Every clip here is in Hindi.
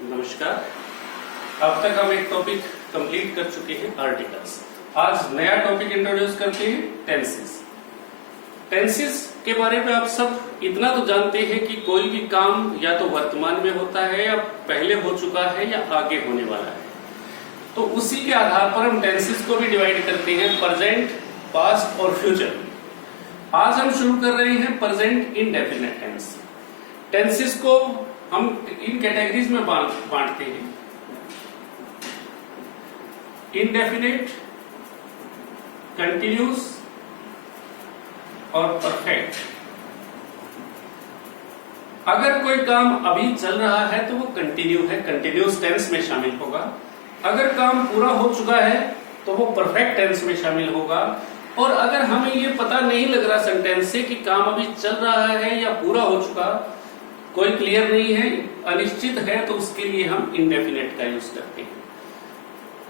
नमस्कार। अब तक हम एक टॉपिक कंप्लीट कर चुके हैं, आर्टिकल्स। आज नया टॉपिक इंट्रोड्यूस करते हैं, टेंसेस। टेंसेस के बारे में आप सब इतना तो जानते हैं कि कोई भी काम या तो वर्तमान में होता है या पहले हो चुका है या आगे होने वाला है। तो उसी के आधार पर हम टेंसेस को भी डिवाइड करते हैं, प्रेजेंट, पास्ट और फ्यूचर। आज हम शुरू कर रहे हैं प्रेजेंट इंडेफिनिट टेंस। टेंसेस को हम इन कैटेगरीज में बांटते हैं, इंडेफिनिट, कंटिन्यूस और परफेक्ट। अगर कोई काम अभी चल रहा है तो वो कंटिन्यू है, कंटिन्यूस टेंस में शामिल होगा। अगर काम पूरा हो चुका है तो वो परफेक्ट टेंस में शामिल होगा। और अगर हमें ये पता नहीं लग रहा सेंटेंस से कि काम अभी चल रहा है या पूरा हो चुका, कोई क्लियर नहीं है, अनिश्चित है, तो उसके लिए हम इंडेफिनिट का यूज करते हैं।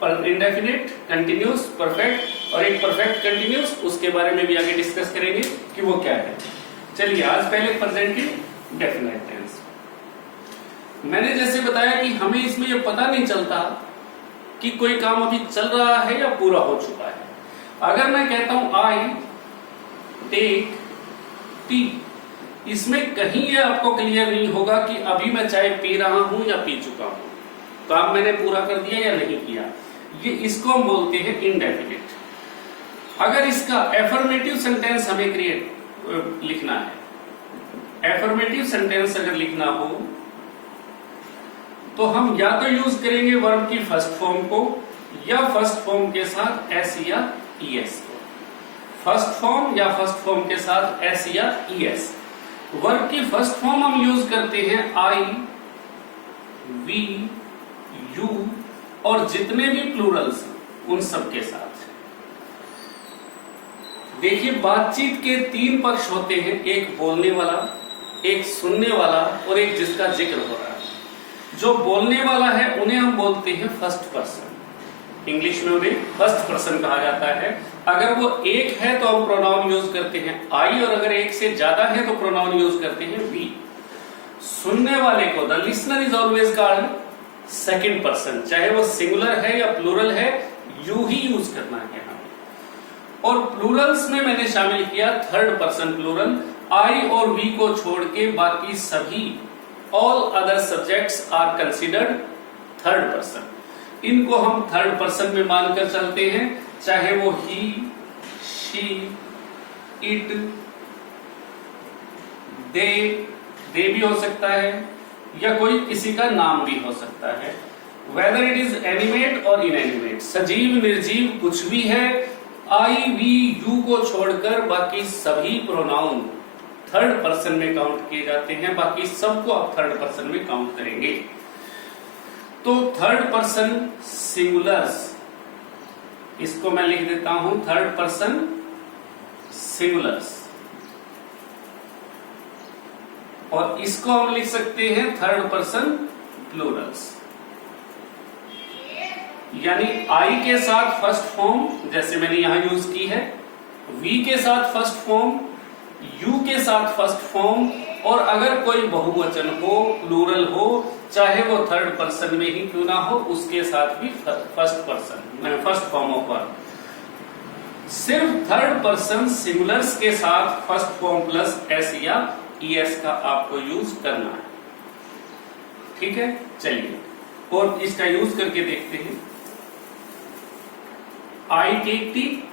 पर इंडेफिनिट, कंटिन्यूस, परफेक्ट और एक परफेक्ट कंटिन्यूस, उसके बारे में भी आगे डिस्कस करेंगे कि वो क्या है। चलिए आज पहले प्रेजेंट की डेफिनेट टेंस। मैंने जैसे बताया कि हमें इसमें ये पता नहीं चलता कि कोई काम अभी चल रहा है या पूरा हो चुका है। अगर मैं कहता हूं आई टेक टी, इसमें कहीं ये आपको क्लियर नहीं होगा कि अभी मैं चाय पी रहा हूं या पी चुका हूं, काम मैंने पूरा कर दिया या नहीं किया। ये इसको हम बोलते हैं इंडेफिनिट। अगर इसका एफर्मेटिव सेंटेंस हमें लिखना है, एफर्मेटिव सेंटेंस अगर लिखना हो तो हम या तो यूज करेंगे वर्ब की फर्स्ट फॉर्म को या फर्स्ट फॉर्म के साथ एस या ईएस को। फर्स्ट फॉर्म या फर्स्ट फॉर्म के साथ एस या ईएस। वर्ब की फर्स्ट फॉर्म हम यूज करते हैं आई, वी, यू और जितने भी प्लूरल्स उन सब के साथ। देखिए, बातचीत के तीन पक्ष होते हैं, एक बोलने वाला, एक सुनने वाला और एक जिसका जिक्र हो रहा है। जो बोलने वाला है उन्हें हम बोलते हैं फर्स्ट पर्सन, इंग्लिश में उन्हें फर्स्ट पर्सन कहा जाता है। अगर वो एक है तो हम प्रोनाउन यूज करते हैं आई, और अगर एक से ज्यादा है तो प्रोनाउन यूज करते हैं वी। सुनने वाले को the listener is always called second person, चाहे वो सिंगुलर है या प्लूरल है, यू ही यूज करना है हमें। और प्लूरल्स में मैंने शामिल किया थर्ड पर्सन प्लूरल। आई और वी को छोड़ के बाकी सभी all other subjects are considered third person. इनको हम थर्ड पर्सन में मानकर चलते हैं, चाहे वो ही, शी, इट, दे भी हो सकता है या कोई किसी का नाम भी हो सकता है। वेदर इट इज एनिमेट और इनएनिमेट, सजीव निर्जीव कुछ भी है, आई, वी, यू को छोड़कर बाकी सभी प्रोनाउन थर्ड पर्सन में काउंट किए जाते हैं। बाकी सबको आप थर्ड पर्सन में काउंट करेंगे। तो थर्ड पर्सन सिंगुलर्स, इसको मैं लिख देता हूं थर्ड पर्सन सिंगुलर्स, और इसको हम लिख सकते हैं थर्ड पर्सन प्लूरल्स। यानी आई के साथ फर्स्ट फॉर्म जैसे मैंने यहां यूज की है, वी के साथ फर्स्ट फॉर्म, यू के साथ फर्स्ट फॉर्म, और अगर कोई बहुवचन हो, प्लूरल हो, चाहे वो थर्ड पर्सन में ही क्यों ना हो, उसके साथ भी first person, first form of verb. सिर्फ थर्ड पर्सन सिंगुलर्स के साथ फर्स्ट फॉर्म प्लस एस या ईएस का आपको यूज करना है। ठीक है, चलिए और इसका यूज करके देखते हैं। आई टेक टी,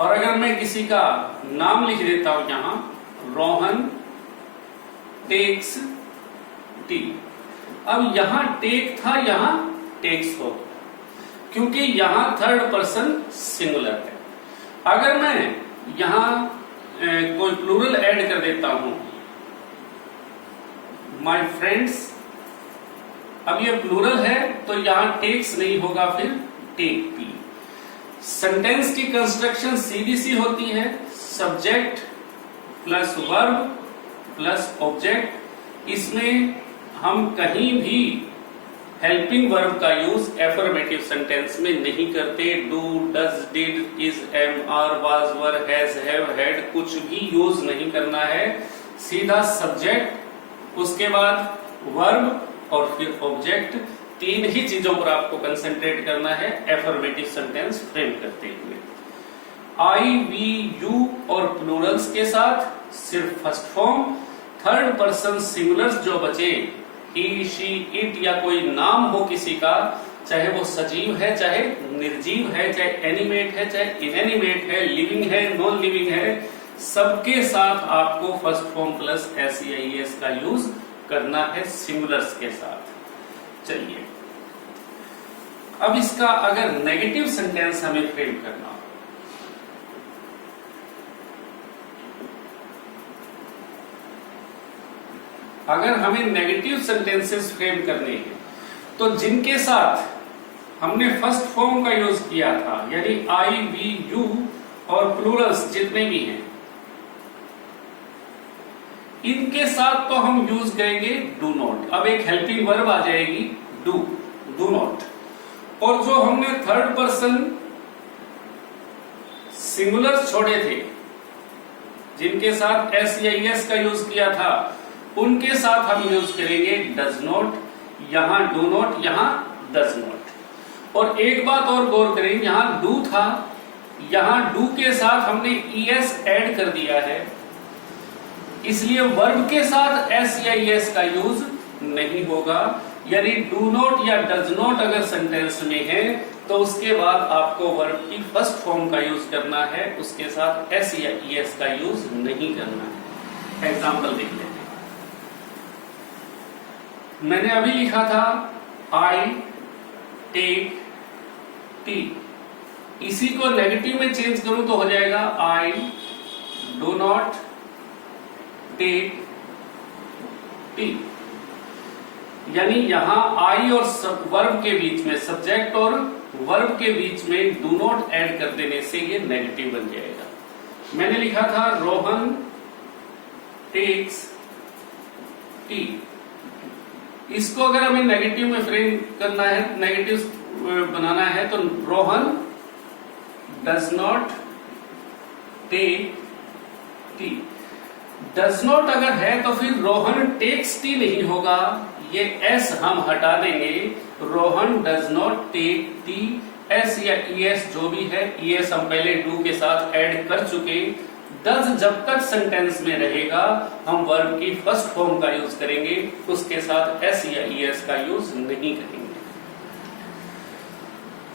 और अगर मैं किसी का नाम लिख देता हूं यहां, रोहन टेक्स टी। अब यहां टेक था, यहां टेक्स हो, क्योंकि यहां थर्ड पर्सन सिंगुलर है। अगर मैं यहां कोई प्लूरल ऐड कर देता हूं, माय फ्रेंड्स, अब ये प्लूरल है तो यहां टेक्स नहीं होगा, फिर टेक टी। सेंटेंस की कंस्ट्रक्शन सीधी सी होती है, subject plus verb plus object. इसमें हम कहीं भी हेल्पिंग वर्ब का यूज एफर्मेटिव सेंटेंस में नहीं करते। Do, does, did, is, am, are, was, were, has, have, had कुछ भी यूज नहीं करना है। सीधा सब्जेक्ट, उसके बाद वर्ब और फिर ऑब्जेक्ट, तीन ही चीजों पर आपको कंसंट्रेट करना है एफर्मेटिव सेंटेंस फ्रेम करते हुए। आई, वी, यू और प्लूरल्स के साथ सिर्फ first form, third person singulars जो बचे, ही, शी, इट या कोई नाम हो किसी का, चाहे वो सजीव है चाहे निर्जीव है, चाहे एनिमेट है चाहे इनएनिमेट है, लिविंग है नॉन लिविंग है, सबके साथ आपको फर्स्ट फॉर्म प्लस एस का यूज करना है सिंगुलर्स के साथ। चलिए, अब इसका अगर नेगेटिव सेंटेंस हमें फ्रेम करना हो, अगर हमें नेगेटिव सेंटेंसेस फ्रेम करने हैं तो जिनके साथ हमने फर्स्ट फॉर्म का यूज किया था, यानी आई, वी, यू और प्लूरल्स जितने भी हैं, इनके साथ तो हम यूज करेंगे डू नॉट। अब एक हेल्पिंग वर्ब आ जाएगी डू नॉट। और जो हमने थर्ड पर्सन सिंगुलर छोड़े थे, जिनके साथ एस का यूज किया था, उनके साथ हम यूज करेंगे डज नॉट, यहां डू नॉट, यहां डज नॉट। और एक बात और गौर करें, यहां डू था, यहां डू के साथ हमने ईएस ऐड कर दिया है, इसलिए वर्ब के साथ एस का यूज नहीं होगा। यानी डू नॉट या डज नॉट अगर सेंटेंस में है तो उसके बाद आपको वर्ब की फर्स्ट फॉर्म का यूज करना है, उसके साथ एस या ईएस का यूज नहीं करना है। एग्जाम्पल देख लेते हैं। मैंने अभी लिखा था आई टेक टी, इसी को नेगेटिव में चेंज करूं तो हो जाएगा I do not take tea. यानी यहां आई और वर्ब के बीच में, सब्जेक्ट और वर्ब के बीच में डू नॉट ऐड कर देने से ये नेगेटिव बन जाएगा। मैंने लिखा था रोहन टेक्स टी, इसको अगर हमें नेगेटिव में फ्रेम करना है, नेगेटिव बनाना है, तो Rohan does not take tea. Does not अगर है तो फिर रोहन टेक्स टी नहीं होगा, ये एस हम हटा देंगे, Rohan does not take tea. S या ईएस जो भी है, ईएस हम पहले डू के साथ ऐड कर चुके। डज जब तक सेंटेंस में रहेगा हम वर्ब की फर्स्ट फॉर्म का यूज करेंगे, उसके साथ एस या ईएस का यूज नहीं करेंगे।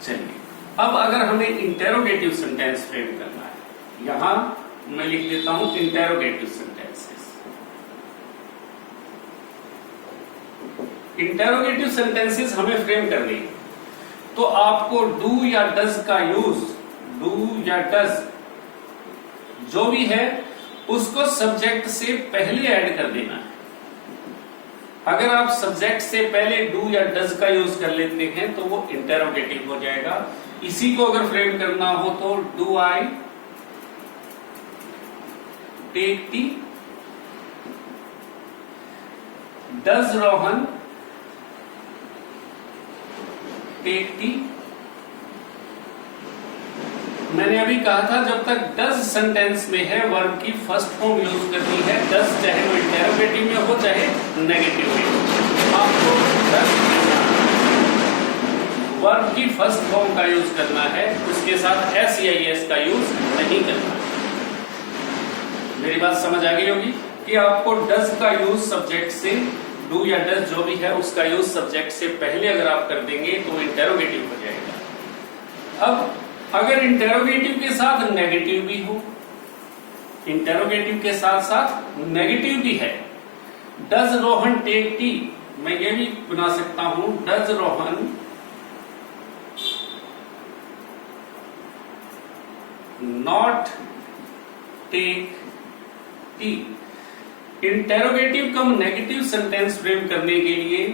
चलिए, अब अगर हमें इंटेरोगेटिव सेंटेंस फ्रेम करना है, यहां मैं लिख लेता हूं इंटेरोगेटिव सेंटेंसेस। इंटेरोगेटिव सेंटेंसेस हमें फ्रेम करने, तो आपको डू या डज का यूज, डू या डज जो भी है उसको सब्जेक्ट से पहले ऐड कर देना है। अगर आप सब्जेक्ट से पहले डू या डज का यूज कर लेते हैं तो वो इंटेरोगेटिव हो जाएगा। इसी को अगर फ्रेम करना हो तो do I take tea, does Rohan take tea. मैंने अभी कहा था जब तक डज सेंटेंस में है वर्ब की फर्स्ट फॉर्म यूज करनी है। डज चाहे वो इंटेरोगेटिव में हो चाहे नेगेटिव में हो, आपको वर्ब की फर्स्ट फॉर्म का यूज करना है, उसके साथ एस या एस का यूज नहीं करना। मेरी बात समझ आ गई होगी कि आपको डज का यूज सब्जेक्ट से, डू या डज जो भी है उसका यूज सब्जेक्ट से पहले अगर आप कर देंगे तो इंटेरोगेटिव हो जाएगा। अब अगर इंटेरोगेटिव के साथ नेगेटिव भी हो, इंटेरोगेटिव के साथ साथ नेगेटिव भी है, डज रोहन टेक टी, मैं ये भी बना सकता हूं does Rohan not take tea. Interrogative cum negative sentence frame करने के लिए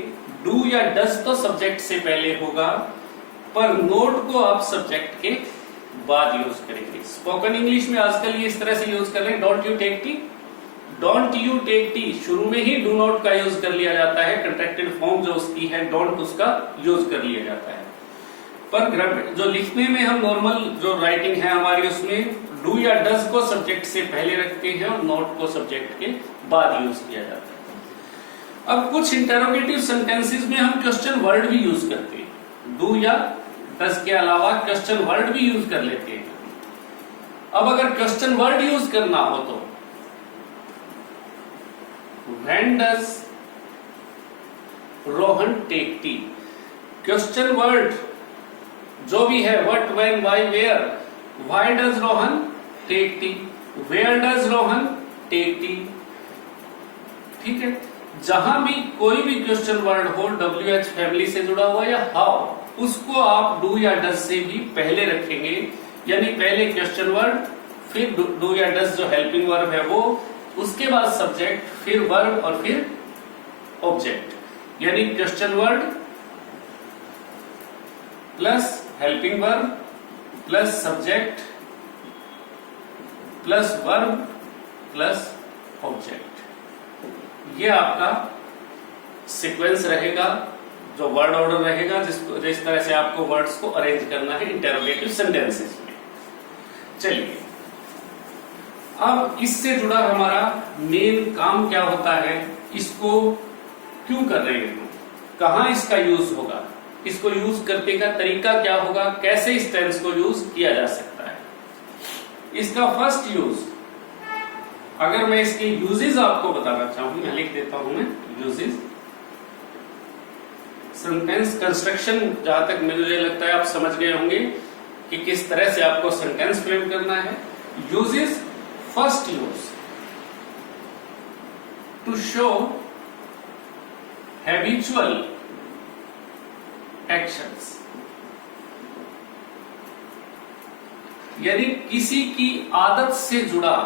डू या डज तो सब्जेक्ट से पहले होगा, पर नोट को आप सब्जेक्ट के बाद यूज करेंगे। स्पोकन इंग्लिश में आजकल ये इस तरह से यूज कर रहे हैं, don't you take tea, don't you take tea, शुरू में ही डू नॉट का यूज कर लिया जाता है, कंट्रैक्टेड फॉर्म जो उसकी है डोंट उसका यूज कर लिया जाता है। पर जो लिखने में हम नॉर्मल जो राइटिंग है हमारी उसमें डू या डज को सब्जेक्ट से पहले रखते हैं और नॉट को सब्जेक्ट के बाद यूज किया जाता है। अब कुछ इंटेरोगेटिव सेंटेंसेस में हम क्वेश्चन वर्ड भी यूज करते हैं, डू या डज के अलावा क्वेश्चन वर्ड भी यूज कर लेते हैं। अब अगर क्वेश्चन वर्ड यूज करना हो तो when does Rohan take tea, question word जो भी है what, when, why, where, why does Rohan take tea, where does Rohan take tea. ठीक है, जहां भी कोई भी क्वेश्चन वर्ड हो WH फैमिली से जुड़ा हुआ या हाउ, उसको आप डू या डज से भी पहले रखेंगे, यानी पहले क्वेश्चन वर्ड, फिर डू या डज जो हेल्पिंग वर्ब है वो, उसके बाद सब्जेक्ट, फिर वर्ब और फिर ऑब्जेक्ट, यानी question word plus helping verb plus subject plus verb plus object. ये आपका सीक्वेंस रहेगा, जो वर्ड ऑर्डर रहेगा, जिस तरह से आपको वर्ड्स को अरेंज करना है इंटरोगेटिव सेंटेंसेस में। चलिए, अब इससे जुड़ा हमारा मेन काम क्या होता है, इसको क्यों कर रहे हैं, कहां इसका यूज होगा, इसको यूज करने का तरीका क्या होगा, कैसे इस टेंस को यूज किया जा सकता है। इसका फर्स्ट यूज, अगर मैं इसके यूजेस आपको बताना चाहूं, मैं लिख देता हूं मैं यूजेस। सेंटेंस कंस्ट्रक्शन जहां तक मुझे लगता है आप समझ गए होंगे कि किस तरह से आपको सेंटेंस फ्रेम करना है। Uses, first use to show habitual actions, यानी किसी की आदत से जुड़ा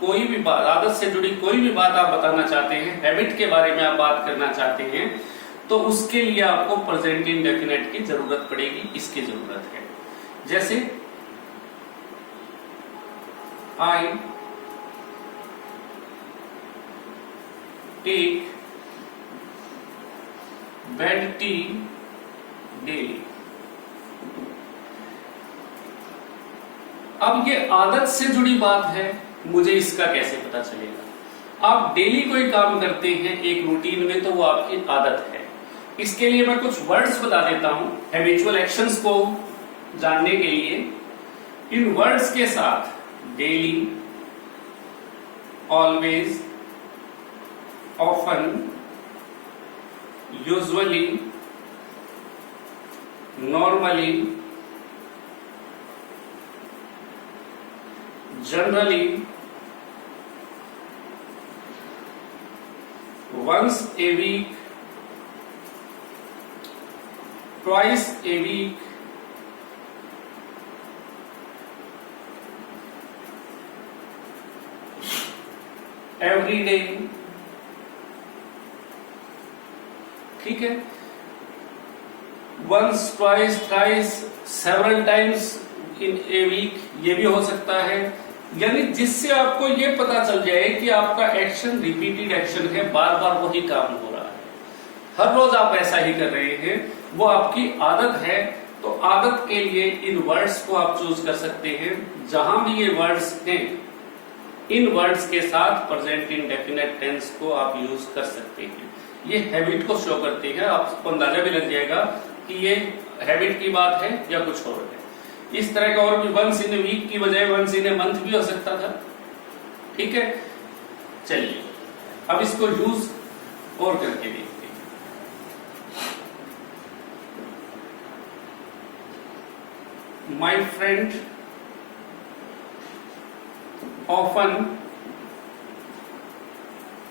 कोई भी बात, आदत से जुड़ी कोई भी बात आप बताना चाहते हैं, हैबिट के बारे में आप बात करना चाहते हैं, तो उसके लिए आपको प्रेजेंट इंडेफिनिट की जरूरत पड़ेगी, इसकी जरूरत है। जैसे I take bed tea daily. अब ये आदत से जुड़ी बात है, मुझे इसका कैसे पता चलेगा। आप डेली कोई काम करते हैं एक रूटीन में, तो वो आपकी आदत है। इसके लिए मैं कुछ वर्ड्स बता देता हूं हैबिचुअल एक्शंस को जानने के लिए। इन वर्ड्स के साथ daily, always, often, usually, normally, generally, once a week, twice a week, every day। ठीक है, once, twice, thrice, several times in a week, ये भी हो सकता है। यानी जिससे आपको ये पता चल जाए कि आपका एक्शन रिपीटेड एक्शन है, बार बार वही काम हो रहा है, हर रोज आप ऐसा ही कर रहे हैं, वो आपकी आदत है। तो आदत के लिए इन वर्ड्स को आप चूज कर सकते हैं। जहां भी ये वर्ड्स हैं, इन वर्ड्स के साथ प्रेजेंट इंडेफिनिट टेंस को आप यूज कर सकते हैं। ये हैबिट को शो करते हैं, आपको अंदाजा भी लग जाएगा कि ये हैबिट की बात है या कुछ और है। इस तरह का और भी वंस इन ए वीक की बजाय वंस इन ए मंथ भी हो सकता था। ठीक है, चलिए अब इसको यूज और करके देखते हैं। My friend often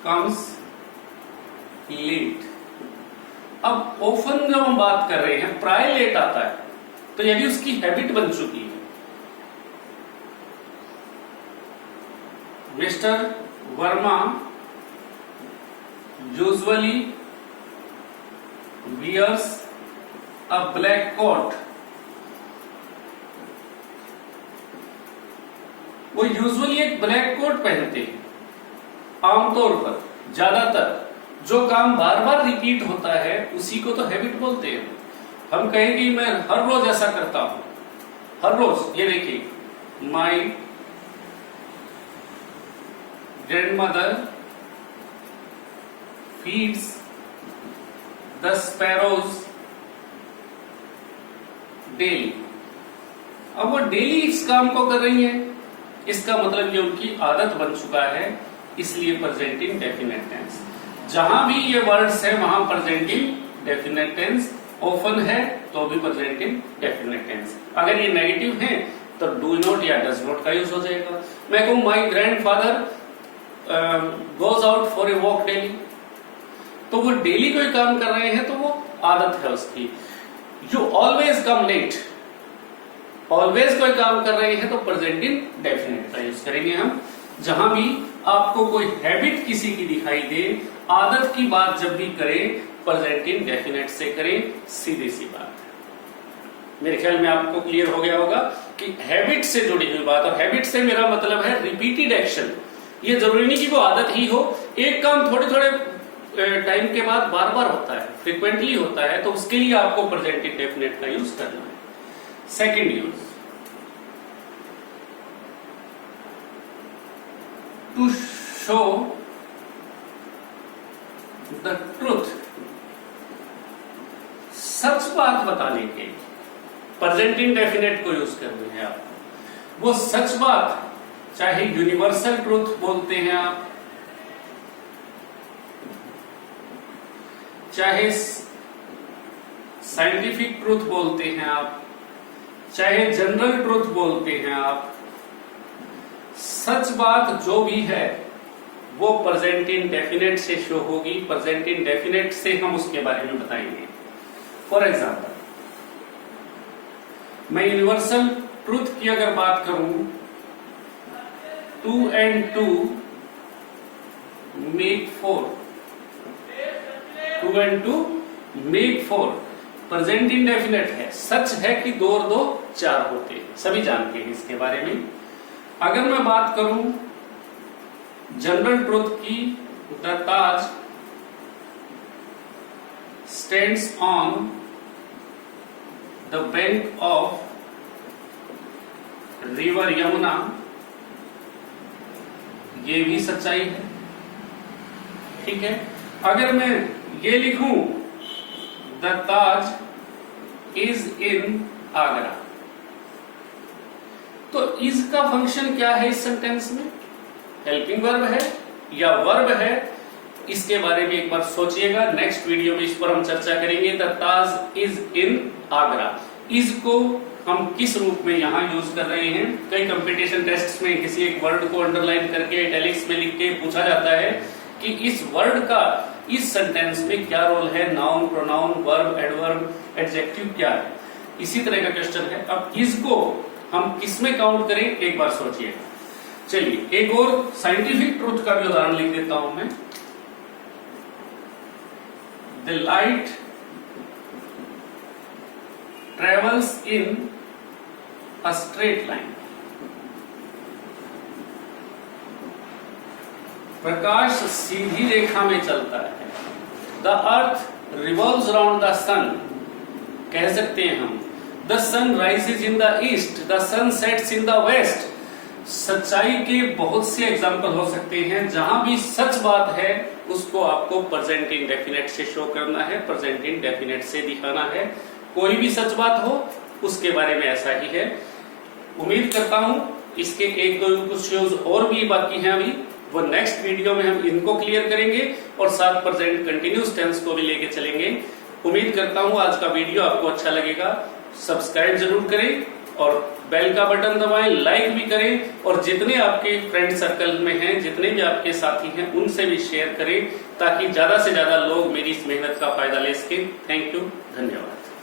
comes late. अब ऑफन जब हम बात कर रहे हैं, प्राय लेट आता है, तो यदि उसकी हैबिट बन चुकी है, mister Verma usually wears a black coat. वो यूजुअली एक ब्लैक कोट पहनते हैं, आमतौर पर, ज्यादातर। जो काम बार बार रिपीट होता है उसी को तो हैबिट बोलते हैं। हम कहेंगे मैं हर रोज ऐसा करता हूं, हर रोज। ये देखिए, माई grandmother feeds the sparrows daily। अब वो डेली इस काम को कर रही है, इसका मतलब ये उनकी आदत बन चुका है, इसलिए प्रेजेंट इंडेफिनिट टेंस। जहां भी ये वर्ड्स है वहां प्रेजेंट इंडेफिनिट टेंस, ऑफन है तो भी प्रेजेंट इंडेफिनिट टेंस। अगर ये नेगेटिव है तो डू नॉट या डज नॉट का यूज हो जाएगा। मैं कहूं माई grandfather goes out for a walk daily, तो वो डेली कोई काम कर रहे हैं तो वो आदत है उसकी। You always come late, always कोई काम कर रहे हैं तो प्रेजेंट इंडेफिनिट का यूज करेंगे हम। जहां भी आपको कोई हैबिट किसी की दिखाई दे, आदत की बात जब भी करें प्रेजेंट इंडेफिनिट से करें, सीधी सी बात। मेरे ख्याल में आपको क्लियर हो गया होगा कि हैबिट से जुड़ी हुई बात, और हैबिट से मेरा मतलब है रिपीटेड एक्शन। ये जरूरी नहीं कि वो आदत ही हो, एक काम थोड़े थोड़े टाइम के बाद बार बार होता है, फ्रिक्वेंटली होता है, तो उसके लिए आपको प्रेजेंट इंडेफिनिट का यूज करना है। Second use, to show the truth, सच बात बताने के प्रेजेंट इंडेफिनिट को यूज करनी है आपको। वो सच बात, चाहे यूनिवर्सल ट्रूथ बोलते हैं आप, चाहे साइंटिफिक ट्रूथ बोलते हैं आप, चाहे जनरल ट्रूथ बोलते हैं आप, सच बात जो भी है वो प्रेजेंट इंडेफिनिट से शो होगी, प्रेजेंट इंडेफिनिट से हम उसके बारे में बताएंगे। फॉर एग्जाम्पल, मैं यूनिवर्सल ट्रूथ की अगर बात करूं, 2 and 2 make 4, 2 and 2 make 4 present indefinite है। सच है कि 2 और 2 4 होते हैं, सभी जानते हैं इसके बारे में। अगर मैं बात करूं जनरल ट्रूथ की, the Taj stands on the bank of river Yamuna, ये भी सच्चाई है, ठीक है। अगर मैं ये लिखूं the Taj is in Agra, तो इज का फंक्शन क्या है इस सेंटेंस में? हेल्पिंग वर्ब है या वर्ब है? इसके बारे में एक बार सोचिएगा। नेक्स्ट वीडियो में इस पर हम चर्चा करेंगे। The Taj is in Agra, is को हम किस रूप में यहाँ यूज कर रहे हैं? कई कंपटीशन टेस्ट्स में किसी एक वर्ड को अंडरलाइन करके इटैलिक्स में लिख के पूछा जाता है कि इस वर्ड का इस सेंटेंस में क्या रोल है, noun, pronoun, verb, adverb, adjective क्या है, इसी तरह का क्वेश्चन है। अब इसको हम किसमें काउंट करें, एक बार सोचिएगा। चलिए एक और साइंटिफिक ट्रूथ का भी उदाहरण लिख देता हूं मैं। The light travels in a straight line, प्रकाश सीधी रेखा में चलता है। The earth revolves around the sun, कह सकते हैं हम the sun rises in the east, the sun sets in the west. सच्चाई के बहुत से एग्जाम्पल हो सकते हैं। जहां भी सच बात है उसको आपको प्रेजेंट इंडेफिनिट से शो करना है, प्रेजेंट इंडेफिनिट से दिखाना है। कोई भी सच बात हो उसके बारे में ऐसा ही है। उम्मीद करता हूं इसके एक दो कुछ यूज और भी बाकी हैं अभी, वो नेक्स्ट वीडियो में हम इनको क्लियर करेंगे और साथ प्रेजेंट कंटिन्यूस टेंस को भी लेके चलेंगे। उम्मीद करता हूं आज का वीडियो आपको अच्छा लगेगा। सब्सक्राइब जरूर करें और बेल का बटन दबाएं, लाइक भी करें, और जितने आपके फ्रेंड सर्कल में हैं, जितने भी आपके साथी हैं, उनसे भी शेयर करें ताकि ज्यादा से ज्यादा लोग मेरी इस मेहनत का फायदा ले सकें। थैंक यू, धन्यवाद।